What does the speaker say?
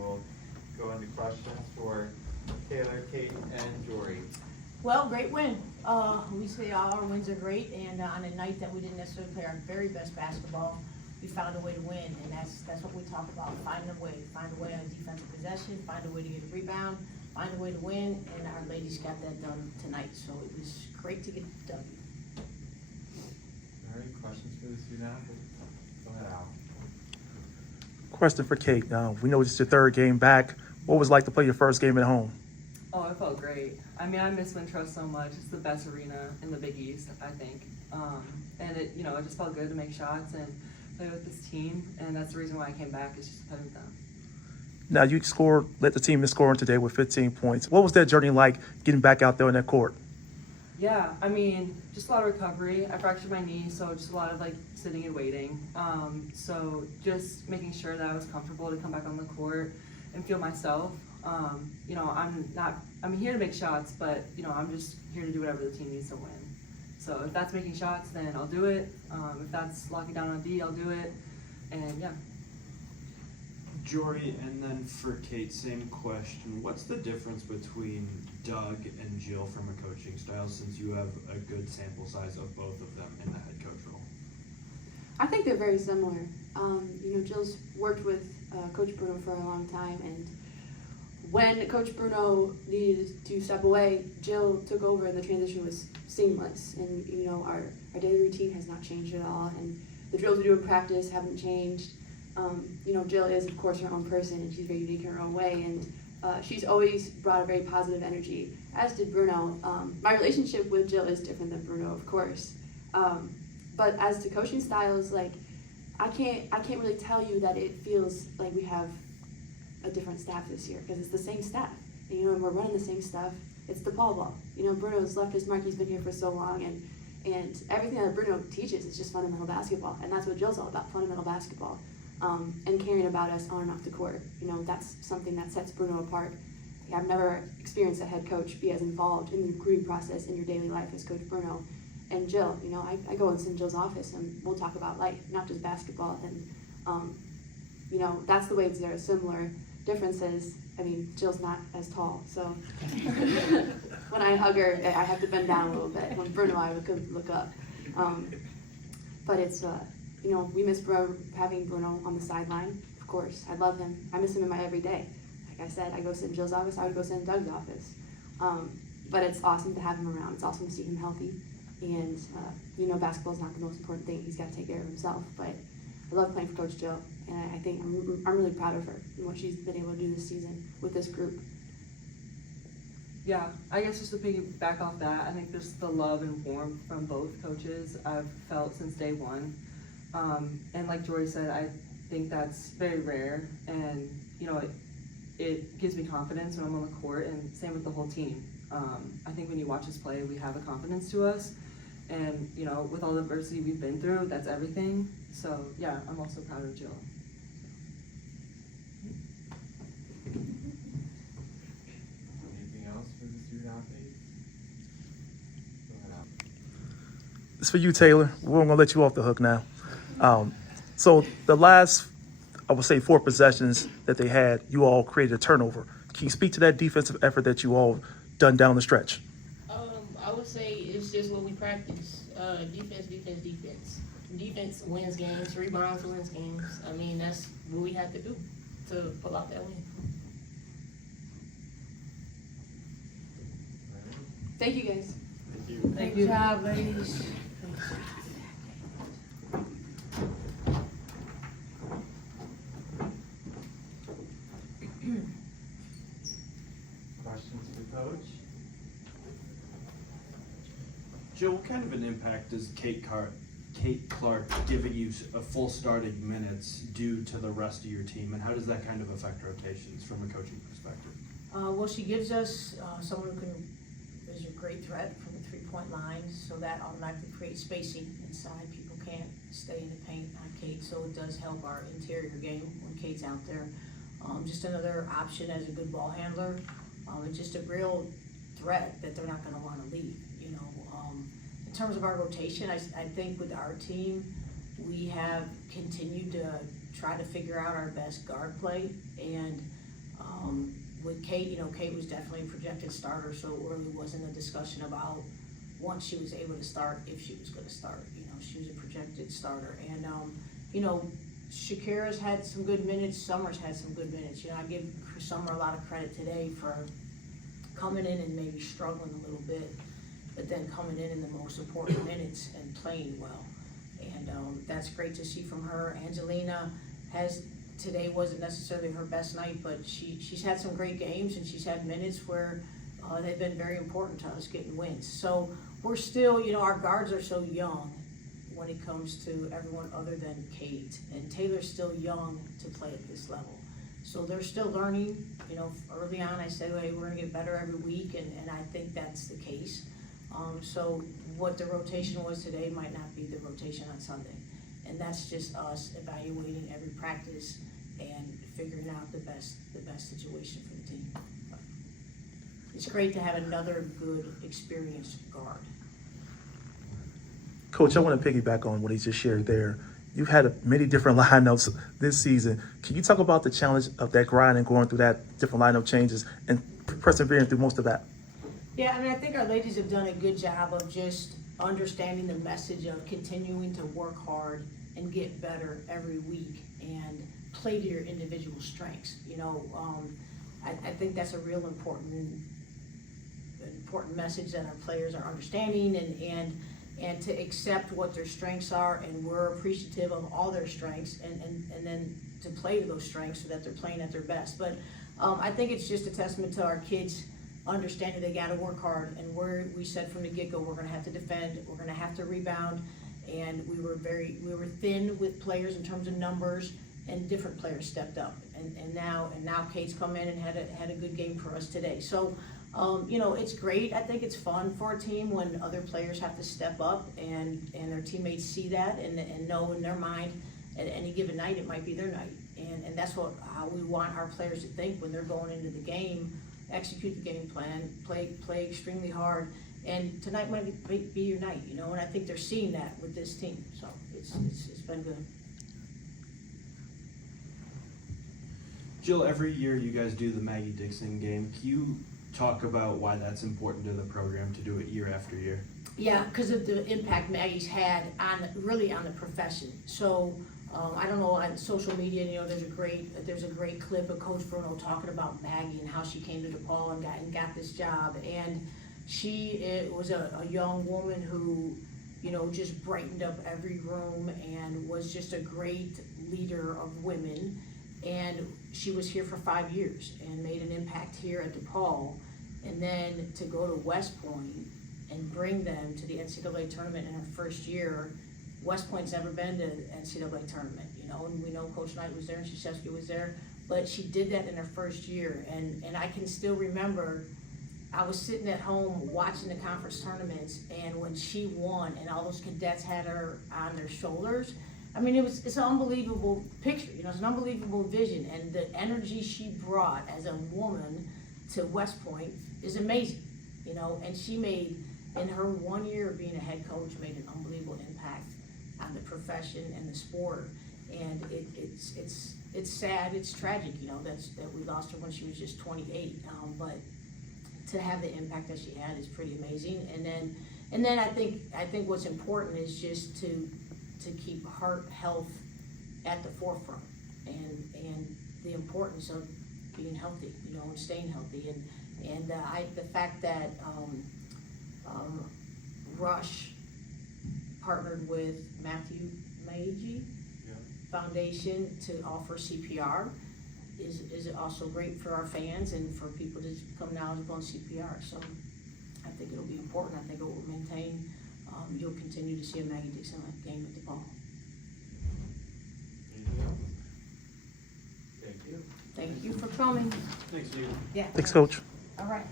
will go into questions for Taylor, Kate, and Jorie. Well, great win. We say all our wins are great, and on a night that we didn't necessarily play our very best basketball, we found a way to win, and that's what we talk about, find a way on defensive possession, find a way to get a rebound, find a way to win, and our ladies got that done tonight, so it was great to get the W. All right, questions for the student athletes? Go ahead, Al. Question for Kate. We know it's your third game back. What was it like to play your first game at home? Oh, it felt great. I mean, I miss Wintrust so much. It's the best arena in the Big East, I think. And it just felt good to make shots and play with this team. And that's the reason why I came back, is just to play with them. Now you led the team in scoring today with 15 points. What was that journey like getting back out there on that court? Yeah, I mean, just a lot of recovery. I fractured my knee, so just a lot of sitting and waiting. So just making sure that I was comfortable to come back on the court and feel myself. I'm here to make shots, but I'm just here to do whatever the team needs to win. So if that's making shots, then I'll do it. If that's locking down on D, I'll do it. And yeah. Jorie, and then for Kate, same question. What's the difference between Doug and Jill from a coaching style, since you have a good sample size of both of them in the head coach role? I think they're very similar. Jill's worked with Coach Bruno for a long time, and when Coach Bruno needed to step away, Jill took over, and the transition was seamless. And our daily routine has not changed at all, and the drills we do in practice haven't changed. Jill is, of course, her own person, and she's very unique in her own way, and she's always brought a very positive energy, as did Bruno. My relationship with Jill is different than Bruno, of course. But as to coaching styles, I can't really tell you that it feels like we have a different staff this year, because it's the same staff. And we're running the same stuff. It's DePaul ball. Bruno's left his mark. He's been here for so long, and everything that Bruno teaches is just fundamental basketball, and that's what Jill's all about, fundamental basketball. And caring about us on and off the court. That's something that sets Bruno apart. I've never experienced a head coach be as involved in the recruiting process in your daily life as Coach Bruno. And Jill, I go into Jill's office and we'll talk about life, not just basketball. And, that's the way they're similar. Difference is, Jill's not as tall, so when I hug her, I have to bend down a little bit. When Bruno, I could look up. But it's, we miss having Bruno on the sideline. Of course, I love him. I miss him in my everyday. Like I said, I go sit in Jill's office. I would go sit in Doug's office. But it's awesome to have him around. It's awesome to see him healthy. And basketball is not the most important thing. He's got to take care of himself. But I love playing for Coach Jill, and I think I'm really proud of her and what she's been able to do this season with this group. Yeah, I guess just to piggyback off that, I think there's the love and warmth from both coaches I've felt since day one. And like Jorie said, I think that's very rare, and it gives me confidence when I'm on the court, and same with the whole team. I think when you watch us play, we have a confidence to us, and with all the adversity we've been through, that's everything. So yeah, I'm also proud of Jill. Anything else for the student athletes? Go ahead, Al. It's for you, Taylor. We're going to let you off the hook now. So the last, I would say, 4 possessions that they had, you all created a turnover. Can you speak to that defensive effort that you all done down the stretch? I would say it's just what we practice. Defense. Defense wins games. Rebounds wins games. That's what we have to do to pull out that win. Thank you, guys. Thank you. Thank Good you. job, ladies. Questions for Coach? Jill, what kind of an impact does Kate Clarke giving you a full starting minutes do to the rest of your team, and how does that kind of affect rotations from a coaching perspective? Well, she gives us someone who is a great threat from the three-point line, so that automatically creates spacing inside. People can't stay in the paint on Kate, so it does help our interior game when Kate's out there. Just another option as a good ball handler. It's just a real threat that they're not going to want to leave. In terms of our rotation, I think with our team, we have continued to try to figure out our best guard play, and With Kate, Kate was definitely a projected starter, so it really wasn't a discussion about once she was able to start, if she was gonna start. She was a projected starter. And, Shakira's had some good minutes, Summer's had some good minutes. I give Summer a lot of credit today for coming in and maybe struggling a little bit, but then coming in the most important minutes and playing well. And that's great to see from her. Angelina today wasn't necessarily her best night, but she's had some great games, and she's had minutes where they've been very important to us getting wins. So we're still, our guards are so young when it comes to everyone other than Kate. And Taylor's still young to play at this level. So they're still learning. Early on I said, hey, we're gonna get better every week, and I think that's the case. So what the rotation was today might not be the rotation on Sunday. And that's just us evaluating every practice and figuring out the best situation for the team. But it's great to have another good, experienced guard. Coach, I want to piggyback on what he just shared there. You've had many different lineups this season. Can you talk about the challenge of that grind and going through that different lineup changes and persevering through most of that? Yeah, I think our ladies have done a good job of just understanding the message of continuing to work hard and get better every week and play to your individual strengths. I think that's a real important message that our players are understanding, and to accept what their strengths are, and we're appreciative of all their strengths, and then to play to those strengths so that they're playing at their best. But I think it's just a testament to our kids understanding they gotta work hard, and we said from the get-go, we're gonna have to defend, we're gonna have to rebound, and we were thin with players in terms of numbers, and different players stepped up, and now Kate's come in and had a good game for us today. So it's great. I think it's fun for a team when other players have to step up, and their teammates see that and know in their mind at any given night it might be their night, and that's how we want our players to think when they're going into the game. Execute the game plan, play extremely hard, and tonight might be your night, and I think they're seeing that with this team, so it's been good. Jill, every year you guys do the Maggie Dixon game. Can you talk about why that's important to the program to do it year after year? Yeah, because of the impact Maggie's had on the profession. So I don't know, on social media, there's a great clip of Coach Bruno talking about Maggie and how she came to DePaul and got this job. And she was a young woman who, just brightened up every room and was just a great leader of women. And she was here for 5 years and made an impact here at DePaul. And then to go to West Point and bring them to the NCAA tournament in her first year. West Point's never been to the NCAA tournament, and we know Coach Knight was there and Krzyzewski was there, but she did that in her first year. And I can still remember, I was sitting at home watching the conference tournaments, and when she won and all those cadets had her on their shoulders, it's an unbelievable picture, it's an unbelievable vision, and the energy she brought as a woman to West Point is amazing, and she made, in her 1 year of being a head coach, made an unbelievable impact on the profession and the sport. And it's sad, it's tragic, that we lost her when she was just 28, but to have the impact that she had is pretty amazing. And then I think what's important is just to keep heart health at the forefront, and the importance of being healthy, and staying healthy, and the fact that Rush partnered with Matthew Meiji Foundation to offer CPR is also great for our fans and for people to become knowledgeable on CPR. So I think it'll be important. I think it will maintain. You'll continue to see a Maggie Dixon game at DePaul. Anything else? Thank you. Thank you for coming. Thanks, Steve. Yeah. Thanks, Coach. All right.